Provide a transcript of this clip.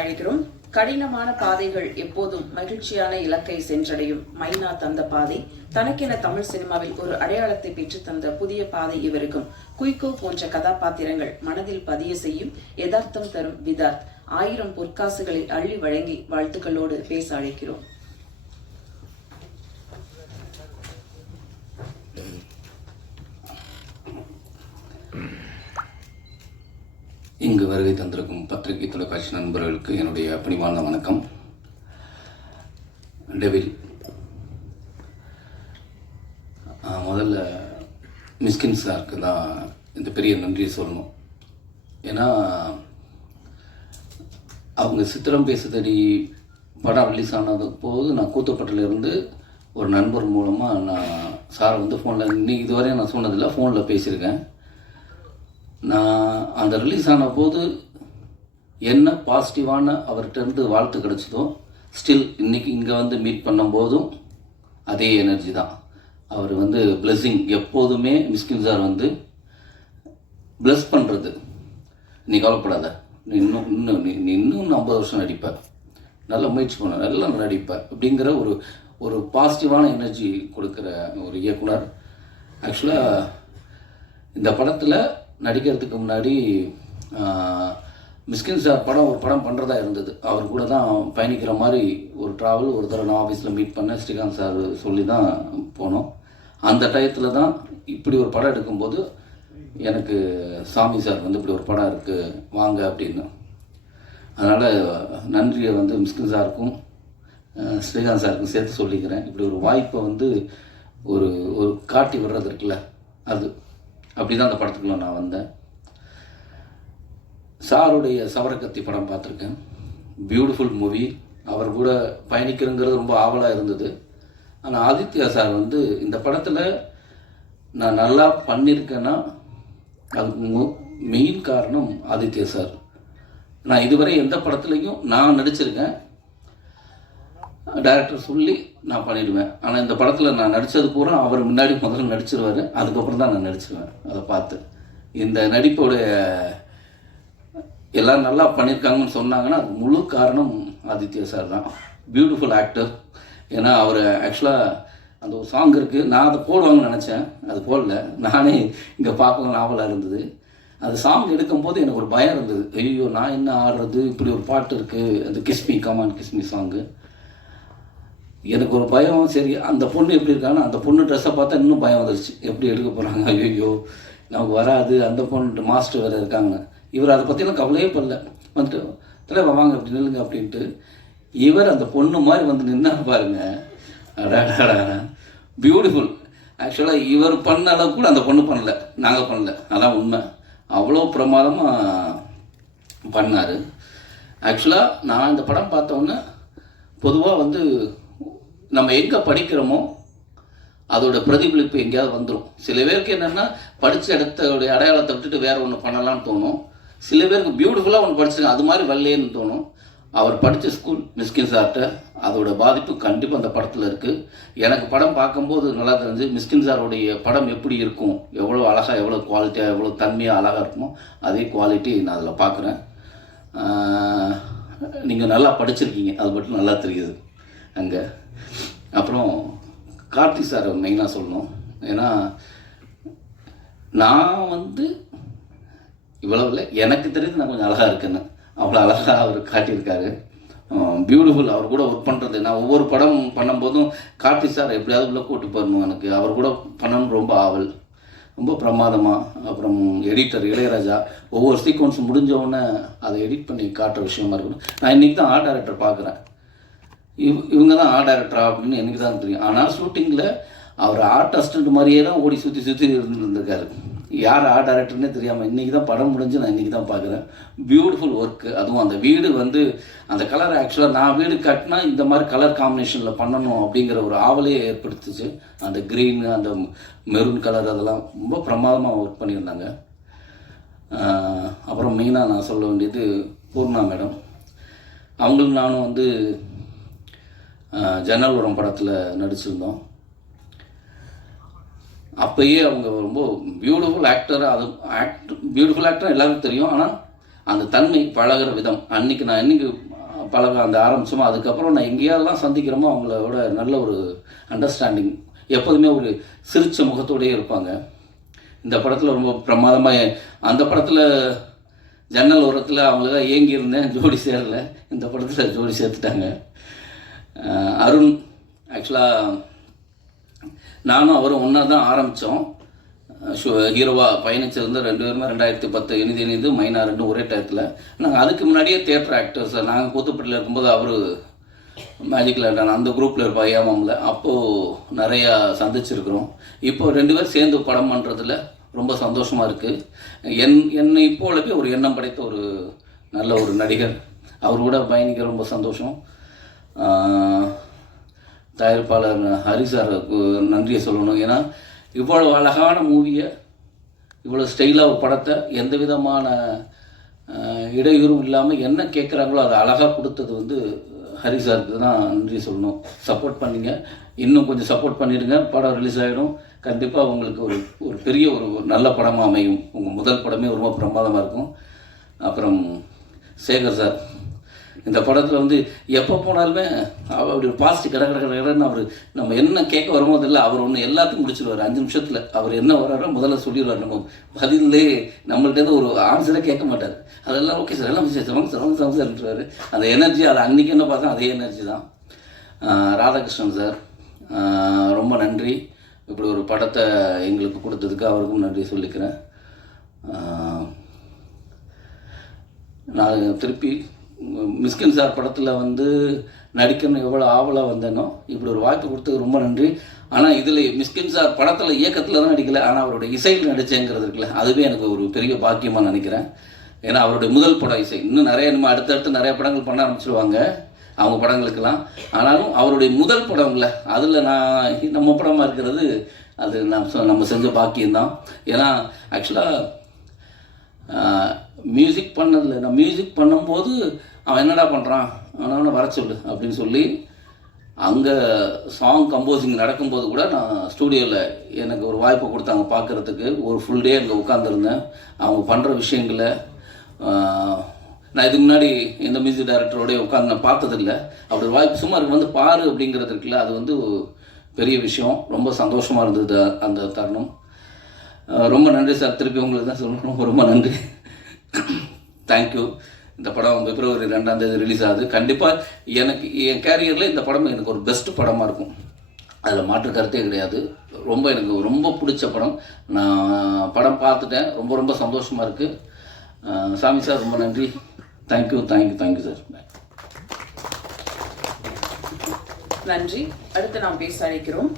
அழைக்கிறோம். கடினமான பாதைகள் எப்போதும் மகிழ்ச்சியான இலக்கை சென்றடையும். மைனா தந்த பாதை தனக்கென தமிழ் சினிமாவில் ஒரு அடையாளத்தை பெற்று தந்த புதிய பாதை இவருக்கும். குயிக்கோ போன்ற கதாபாத்திரங்கள் மனதில் பதிய செய்யும் யதார்த்தம் தரும் விதார்த் 1000 பொற்காசுகளில் அள்ளி வழங்கி வாழ்த்துக்களோடு பேச அழைக்கிறோம். இங்கு வருகை தந்திருக்கும் பத்திரிகை தொலைக்காட்சி நண்பர்களுக்கு என்னுடைய பணிவான வணக்கம். டெவில் முதல்ல மிஸ்கின் சாருக்கு தான் இந்த பெரிய நன்றியை சொல்லணும். ஏன்னா அவங்க சித்திரம் பேசுதடி படம் ரிலீஸ் ஆனது போது நான் கூத்துப்பட்டிலிருந்து ஒரு நண்பர் மூலமாக நான் சாரை வந்து ஃபோனில் இன்னைக்கு இதுவரையும் நான் சொன்னதில்லை, ஃபோனில் பேசியிருக்கேன். நான் அந்த ரிலீஸ் ஆன போது என்ன பாசிட்டிவான அவர்கிட்டருந்து வாழ்த்து கிடச்சதோ ஸ்டில் இன்றைக்கி இங்கே வந்து மீட் பண்ணும்போதும் அதே எனர்ஜி தான். அவர் வந்து பிளெஸ்ஸிங் எப்போதுமே மிஸ்கின் சார் வந்து பிளஸ் பண்ணுறது. நீ கவலைப்படாத, நீ இன்னும் 50 வருஷம் நடிப்ப, நல்ல முயற்சி பண்ண, நல்லா நடிப்ப அப்படிங்கிற ஒரு பாசிட்டிவான எனர்ஜி கொடுக்குற ஒரு இயக்குனர். ஆக்சுவலாக இந்த படத்தில் நடிக்கிறதுக்கு முன்னாடி மிஸ்கின் சார் ஒரு படம் பண்ணுறதா இருந்தது. அவர் கூட தான் பயணிக்கிற மாதிரி ஒரு ட்ராவல் ஒரு தடவை நான் ஆஃபீஸில் மீட் பண்ணேன். ஸ்ரீகாந்த் சார் சொல்லி தான் போனோம். அந்த டயத்தில் தான் இப்படி ஒரு படம் எடுக்கும்போது எனக்கு சாமி சார் வந்து இப்படி ஒரு படம் இருக்குது வாங்க அப்படின்னு. அதனால் நன்றியை வந்து மிஸ்கின் சாருக்கும் ஸ்ரீகாந்த் சாருக்கும் சேர்த்து சொல்லிக்கிறேன். இப்படி ஒரு வாய்ப்பை வந்து ஒரு காட்டி விடுறது இருக்குல்ல, அது அப்படி தான் அந்த படத்துக்குள்ள நான் வந்தேன். சாருடைய சவரக்கத்தி படம் பார்த்துருக்கேன். Beautiful movie. அவர் கூட பயணிக்கிறங்கிறது ரொம்ப ஆவலாக இருந்தது. ஆனால் ஆதித்யா சார் வந்து இந்த படத்தில் நான் நல்லா பண்ணியிருக்கேன்னா அதுக்கு மெயின் காரணம் ஆதித்யா சார். நான் இதுவரை எந்த படத்துலையும் நான் நடிச்சிருக்கேன், டைரக்டர் சொல்லி நான் பண்ணிவிடுவேன். ஆனால் இந்த படத்தில் நான் நடித்தது பூரா அவர் முன்னாடி முதல்ல நடிச்சிருவார், அதுக்கப்புறம் தான் நான் நடிச்சிருவேன். அதை பார்த்து இந்த நடிப்போடைய எல்லாம் நல்லா பண்ணியிருக்காங்கன்னு சொன்னாங்கன்னா அது முழு காரணம் ஆதித்யா சார் தான். Beautiful actor. ஏன்னா அவர் ஆக்சுவலாக அந்த ஒரு சாங் இருக்குது, நான் அதை போடுவாங்கன்னு நினச்சேன், அது போடல. நானே இங்கே பார்க்கலாம் ஆவலாக இருந்தது. அது சாங் எடுக்கும்போது எனக்கு ஒரு பயம் இருந்தது. ஐயோ நான் என்ன ஆடுறது, இப்படி ஒரு பாட்டு இருக்குது, அந்த கிஸ்மி கமான் கிஸ்மி சாங்கு. எனக்கு ஒரு பயம். சரி அந்த பொண்ணு எப்படி இருக்காங்கன்னா அந்த பொண்ணு ட்ரெஸ்ஸை பார்த்தா இன்னும் பயம் வந்துருச்சு, எப்படி எடுக்க போகிறாங்க, ஐயோ நமக்கு வராது, அந்த பொண்ணு மாஸ்டர் வேறு இருக்காங்க. இவர் அதை பற்றிலாம் கவலையே பண்ணல. வந்துட்டு தலைவா வாங்க அப்படி நில்லுங்க அப்படின்ட்டு இவர் அந்த பொண்ணு மாதிரி வந்து நின்னா பாருங்க. அடாடா பியூட்டிஃபுல். ஆக்சுவலாக இவர் பண்ண அளவுக்கு கூட அந்த பொண்ணு பண்ணல, நாங்கள் பண்ணல, அதான் உண்மை. அவ்வளோ பிரமாதமாக பண்ணார். ஆக்சுவலாக நான் இந்த படம் பார்த்தோன்னே பொதுவாக வந்து நம்ம எங்கே படிக்கிறோமோ அதோட பிரதிபலிப்பு எங்கேயாவது வந்துடும். சில பேருக்கு என்னென்னா படித்த இடத்தோடைய அடையாளத்தை விட்டுட்டு வேறு ஒன்று பண்ணலான்னு தோணும். சில பேருக்கு பியூட்டிஃபுல்லாக ஒன்று படிச்சிருங்க அது மாதிரி வரலேன்னு தோணும். அவர் படித்த ஸ்கூல் மிஸ்கின் சார்கிட்ட அதோட பாதிப்பு கண்டிப்பாக அந்த படத்தில் இருக்குது. எனக்கு படம் பார்க்கும்போது நல்லா தெரிஞ்சு மிஸ்கின் சாருடைய படம் எப்படி இருக்கும், எவ்வளோ அழகாக, எவ்வளோ குவாலிட்டியாக, எவ்வளோ தன்மையாக அழகாக இருக்குமோ அதே குவாலிட்டி நான் அதில் பார்க்குறேன். நீங்கள் நல்லா படிச்சிருக்கீங்க, அது மட்டும் நல்லா தெரியுது அங்கே. அப்புறம் கார்த்தி சார் மெயினாக சொல்லணும். ஏன்னா நான் வந்து இவ்வளவு இல்லை, எனக்கு தெரியுது நான் கொஞ்சம் அழகாக இருக்குன்னு. அவ்வளோ அழகாக அவர் காட்டியிருக்காரு. பியூட்டிஃபுல். அவர் கூட ஒர்க் பண்ணுறது, நான் ஒவ்வொரு படம் பண்ணும்போதும் கார்த்தி சார் எப்படியாவது உள்ள கூட்டு போடணும், எனக்கு அவர் கூட பண்ணணும்னு ரொம்ப ஆவல், ரொம்ப பிரமாதமாக. அப்புறம் எடிட்டர் இளையராஜா ஒவ்வொரு சீக்வன்ஸ் முடிஞ்சவுடனே அதை எடிட் பண்ணி காட்டுற விஷயமா இருக்கணும். நான் இன்றைக்கி தான் ஆர்ட் டைரக்டர் பார்க்குறேன். இவங்க தான் ஆர்ட் டைரக்டரா அப்படின்னு எனக்கு தான் தெரியும். ஆனால் ஷூட்டிங்கில் அவர் ஆர்ட் அசிஸ்டன்ட் மாதிரியே தான் ஓடி சுற்றி இருந்துருக்காரு. யார் ஆர்ட் டைரக்டர்னே தெரியாமல் இன்றைக்கி தான் படம் முடிஞ்சு நான் இன்றைக்கி தான் பார்க்குறேன். Beautiful work. அதுவும் அந்த வீடு வந்து அந்த கலர், ஆக்சுவலாக நான் வீடு கட்டினா இந்த மாதிரி கலர் காம்பினேஷனில் பண்ணணும் அப்படிங்கிற ஒரு ஆவலையே ஏற்படுத்துச்சு. அந்த க்ரீன், அந்த மெரூன் கலர், அதெல்லாம் ரொம்ப பிரமாதமாக ஒர்க் பண்ணியிருந்தாங்க. அப்புறம் மெயினாக நான் சொல்ல வேண்டியது பூர்ணா மேடம். அவங்களுக்கு நானும் வந்து ஜன்னல் உரம் படத்தில் நடிச்சிருந்தோம். அப்பயே அவங்க ரொம்ப பியூட்டிஃபுல் ஆக்டர். அது பியூட்டிஃபுல் ஆக்டர் எல்லாருக்கும் தெரியும். ஆனால் அந்த தன்மை பழகிற விதம் அன்றைக்கி நான் என்னைக்கு பழக அந்த ஆரம்பிச்சோமோ அதுக்கப்புறம் நான் எங்கேயாவெல்லாம் சந்திக்கிறோமோ அவங்களோட நல்ல ஒரு அண்டர்ஸ்டாண்டிங், எப்போதுமே ஒரு சிரிச்ச முகத்தோடையே இருப்பாங்க. இந்த படத்தில் ரொம்ப பிரமாதமாக, அந்த படத்தில் ஜன்னல் ஓரத்தில் அவங்களுக்காக ஏங்கியிருந்தேன், ஜோடி சேரலை. இந்த படத்தில் ஜோடி சேர்த்துட்டாங்க. அருண், ஆக்சுவலாக நானும் அவரும் ஒன்றா தான் ஆரம்பித்தோம். ஹீரோவாக பயணிச்சிருந்த 2 பேருமே 2010 இனிது மைனா 2 ஒரே டயத்தில். நாங்கள் அதுக்கு முன்னாடியே தியேட்டர் ஆக்டர்ஸ், நாங்கள் கூத்துப்பட்டியில் இருக்கும்போது அவர் மேஜிக் லேண்டன் அந்த குரூப்பில் இருப்பா ஏமாமில், அப்போது நிறையா சந்திச்சிருக்கிறோம். இப்போ 2 பேர் சேர்ந்து படம் பண்ணுறதுல ரொம்ப சந்தோஷமாக இருக்குது. என்னை இப்போலவே ஒரு எண்ணம் படைத்த ஒரு நல்ல ஒரு நடிகர், அவர் கூட பயணிக்க ரொம்ப சந்தோஷம். தயாரிப்பாளர் ஹரி சாருக்கு நன்றியை சொல்லணும். ஏன்னா இவ்வளோ அழகான மூவியை, இவ்வளோ ஸ்டைலாக ஒரு படத்தை எந்த விதமான இடையூறும் இல்லாமல் என்ன கேட்குறாங்களோ அதை அழகாக கொடுத்தது வந்து ஹரி சாருக்கு தான் நன்றி சொல்லணும். சப்போர்ட் பண்ணிங்க, இன்னும் கொஞ்சம் சப்போர்ட் பண்ணிடுங்க. படம் ரிலீஸ் ஆகிடும். கண்டிப்பாக உங்களுக்கு ஒரு பெரிய ஒரு நல்ல படமாக அமையும். உங்கள் முதல் படமே ரொம்ப பிரமாதமாக இருக்கும். அப்புறம் சேகர் சார், இந்த படத்தில் வந்து எப்போ போனாலுமே அப்படி ஒரு பாசிட்டிவ் கடற்கடன்னு அவர் நம்ம என்ன கேட்க வரும்போது இல்லை, அவர் ஒன்று எல்லாத்தையும் முடிச்சிடுவார் 5 நிமிஷத்தில். அவர் என்ன வர்றாரோ முதல்ல சொல்லிடுவார். நம்ம பதிலே நம்மள்கிட்ட ஒரு ஆன்சரே கேட்க மாட்டார். அதெல்லாம் ஓகே சார், எல்லாம் சார்ன்றாரு. அந்த எனர்ஜி, அதை அன்றைக்கி என்ன பார்த்தா அதே எனர்ஜி தான். ராதாகிருஷ்ணன் சார், ரொம்ப நன்றி. இப்படி ஒரு படத்தை எங்களுக்கு கொடுத்ததுக்கு அவருக்கும் நன்றி சொல்லிக்கிறேன். நான் திருப்பி மிஸ்கின் சார் படத்தில் வந்து நடிக்கணும் எவ்வளோ ஆவலாக வந்தேனோ, இப்படி ஒரு வாய்ப்பு கொடுத்தது ரொம்ப நன்றி. ஆனால் இதில் மிஸ்கின் சார் படத்தில் இயக்கத்தில் தான் நடிக்கலை, ஆனால் அவருடைய இசையில் நடித்தேங்கிறது இருக்குல்ல, அதுவே எனக்கு ஒரு பெரிய பாக்கியமாக நினைக்கிறேன். ஏன்னா அவருடைய முதல் படம் இசை, இன்னும் நிறைய நம்ம அடுத்தடுத்து நிறைய படங்கள் பண்ண ஆரம்பிச்சிருவாங்க அவங்க படங்களுக்கெல்லாம். ஆனாலும் அவருடைய முதல் படம்ல அதில் நம்ம படமாக இருக்கிறது அது நம்ம செஞ்ச பாக்கியம்தான். ஏன்னா ஆக்சுவலாக மியூசிக் பண்ணதில்லை, நான் மியூசிக் பண்ணும்போது அவன் என்னடா பண்ணுறான் அவனை வர சொல்லு அப்படின்னு சொல்லி அங்கே சாங் கம்போசிங் நடக்கும்போது கூட நான் ஸ்டூடியோவில் எனக்கு ஒரு வாய்ப்பு கொடுத்தாங்க பார்க்குறதுக்கு. ஒரு ஃபுல் டே அங்கே உட்காந்துருந்தேன். அவங்க பண்ணுற விஷயங்களை நான் இதுக்கு முன்னாடி எந்த மியூசிக் டைரக்டரோடய உட்காந்து நான் பார்த்ததில்லை. அப்படி ஒரு வாய்ப்பு சும்மா இருக்கு வந்து பாரு அப்படிங்கிறது இருக்குல்ல, அது வந்து பெரிய விஷயம். ரொம்ப சந்தோஷமாக இருந்தது அந்த தருணம். ரொம்ப நன்றி சார், திருப்பி உங்களுக்கு தான் சொல்லணும், ரொம்ப நன்றி. தேங்க்யூ. இந்த படம் பிப்ரவரி 2ஆம் தேதி ரிலீஸ் ஆகுது. கண்டிப்பாக எனக்கு என் கேரியரில் இந்த படம் எனக்கு ஒரு பெஸ்ட் படமாக இருக்கும், அதில் மாற்று கருத்தே கிடையாது. எனக்கு ரொம்ப பிடிச்ச படம். நான் படம் பார்த்துட்டேன், ரொம்ப சந்தோஷமாக இருக்குது. சாமி சார் ரொம்ப நன்றி. Thank you sir. நன்றி. அடுத்து நாம் பேச அழைக்கிறோம்